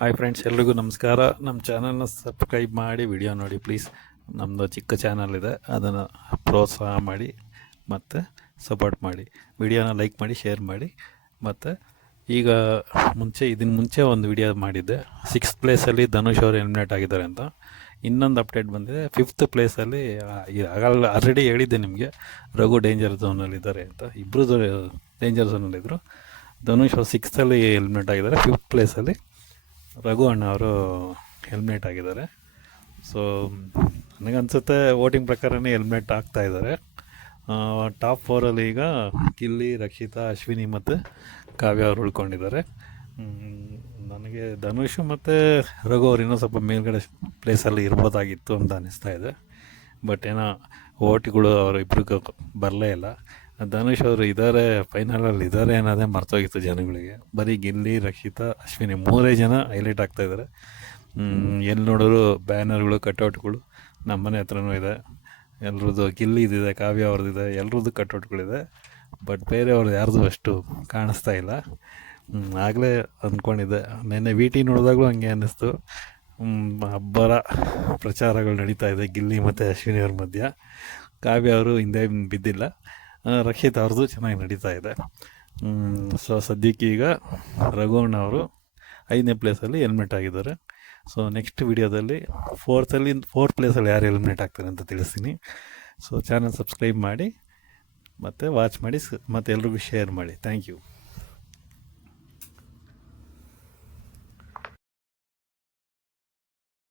Hi friends, ಎಲ್ರಿಗೂ ನಮಸ್ಕಾರ. ನಮ್ಮ ಚಾನಲ್ನ ಸಬ್ಸ್ಕ್ರೈಬ್ ಮಾಡಿ ವಿಡಿಯೋ ನೋಡಿ ಪ್ಲೀಸ್. ನಮ್ಮದು ಚಿಕ್ಕ ಚಾನಲ್ ಇದೆ, ಅದನ್ನು ಪ್ರೋತ್ಸಾಹ ಮಾಡಿ ಮತ್ತು ಸಪೋರ್ಟ್ ಮಾಡಿ. ವಿಡಿಯೋನ ಲೈಕ್ ಮಾಡಿ, ಶೇರ್ ಮಾಡಿ. ಮತ್ತು ಈಗ ಇದನ್ನು ಮುಂಚೆ ಒಂದು ವಿಡಿಯೋ ಮಾಡಿದ್ದೆ, 6th ಪ್ಲೇಸಲ್ಲಿ ಧನುಷ್ ಅವರು ಎಲಿಮಿನೇಟ್ ಆಗಿದ್ದಾರೆ ಅಂತ. ಇನ್ನೊಂದು ಅಪ್ಡೇಟ್ ಬಂದಿದೆ, 5th ಪ್ಲೇಸಲ್ಲಿ ಆಲ್ರೆಡಿ ಹೇಳಿದ್ದೆ ನಿಮಗೆ, ರಘು ಡೇಂಜರ್ ಝೋನಲ್ಲಿದ್ದಾರೆ ಅಂತ. ಇಬ್ಬರು ಡೇಂಜರ್ ಝೋನಲ್ಲಿದ್ದರು. ಧನುಷ್ ಅವರು 6th ಎಲಿಮಿನೇಟ್ ಆಗಿದ್ದಾರೆ. 5th ಪ್ಲೇಸಲ್ಲಿ ರಘು ಅಣ್ಣ ಅವರು ಎಲಿಮಿನೇಟ್ ಆಗಿದ್ದಾರೆ. ಸೊ ನನಗನ್ಸುತ್ತೆ ವೋಟಿಂಗ್ ಪ್ರಕಾರನೇ ಎಲಿಮಿನೇಟ್ ಆಗ್ತಾಯಿದ್ದಾರೆ. ಟಾಪ್ 4ಅಲ್ಲಿ ಈಗ ಗಿಲ್ಲಿ, ರಕ್ಷಿತಾ, ಅಶ್ವಿನಿ ಮತ್ತು ಕಾವ್ಯ ಅವರು ಉಳ್ಕೊಂಡಿದ್ದಾರೆ. ನನಗೆ ಧನುಷ್ ಮತ್ತು ರಘು ಅವ್ರು ಇನ್ನೂ ಸ್ವಲ್ಪ ಮೇಲ್ಗಡೆ ಪ್ಲೇಸಲ್ಲಿ ಇರ್ಬೋದಾಗಿತ್ತು ಅಂತ ಅನ್ನಿಸ್ತಾ ಇದೆ. ಬಟ್ ಏನೋ ಓಟ್ಗಳು ಅವರು ಇಬ್ಬರಿಗೂ ಬರಲೇ ಇಲ್ಲ. ಧನುಷ್ ಅವರು ಇದ್ದಾರೆ, ಫೈನಲಲ್ಲಿ ಇದ್ದಾರೆ ಅನ್ನೋದೇ ಮರ್ತೋಗಿತ್ತು ಜನಗಳಿಗೆ. ಬರೀ ಗಿಲ್ಲಿ, ರಕ್ಷಿತಾ, ಅಶ್ವಿನಿ 3 ಜನ ಹೈಲೈಟ್ ಆಗ್ತಾಯಿದ್ದಾರೆ. ಎಲ್ಲಿ ನೋಡಿದ್ರು ಬ್ಯಾನರ್ಗಳು, ಕಟ್ಔಟ್ಗಳು. ನಮ್ಮ ಮನೆ ಹತ್ರನೂ ಇದೆ, ಎಲ್ರದ್ದು. ಗಿಲ್ಲಿದಿದೆ, ಕಾವ್ಯ ಅವ್ರದ್ದಿದೆ, ಎಲ್ರದ್ದು ಕಟ್ಔಟ್ಗಳಿದೆ. ಬಟ್ ಬೇರೆಯವ್ರದ್ದು ಯಾರ್ದು ಅಷ್ಟು ಕಾಣಿಸ್ತಾ ಇಲ್ಲ. ಆಗಲೇ ಅಂದ್ಕೊಂಡಿದ್ದೆ, ನೆನ್ನೆ VT ನೋಡಿದಾಗಲೂ ಹಂಗೆ ಅನ್ನಿಸ್ತು. ಹಬ್ಬರ ಪ್ರಚಾರಗಳು ನಡೀತಾ ಇದೆ ಗಿಲ್ಲಿ ಮತ್ತು ಅಶ್ವಿನಿ ಅವ್ರ ಮಧ್ಯ. ಕಾವ್ಯ ಅವರು ಹಿಂದೆ ಬಿದ್ದಿಲ್ಲ, ರಕ್ಷಿತ್ ಅವ್ರದ್ದು ಚೆನ್ನಾಗಿ ನಡೀತಾ ಇದೆ. ಸೊ ಸದ್ಯಕ್ಕೆ ಈಗ ರಘುವಣ್ಣ ಅವರು 5ನೇ ಪ್ಲೇಸಲ್ಲಿ ಎಲಿಮಿನೇಟ್ ಆಗಿದ್ದಾರೆ. ಸೊ ನೆಕ್ಸ್ಟ್ ವಿಡಿಯೋದಲ್ಲಿ 4th ಪ್ಲೇಸಲ್ಲಿ ಯಾರು ಎಲಿಮಿನೇಟ್ ಆಗ್ತಾರೆ ಅಂತ ತಿಳಿಸ್ತೀನಿ. ಸೊ ಚಾನಲ್ ಸಬ್ಸ್ಕ್ರೈಬ್ ಮಾಡಿ ಮತ್ತು ವಾಚ್ ಮಾಡಿ ಮತ್ತು ಎಲ್ರಿಗೂ ಶೇರ್ ಮಾಡಿ. Thank you.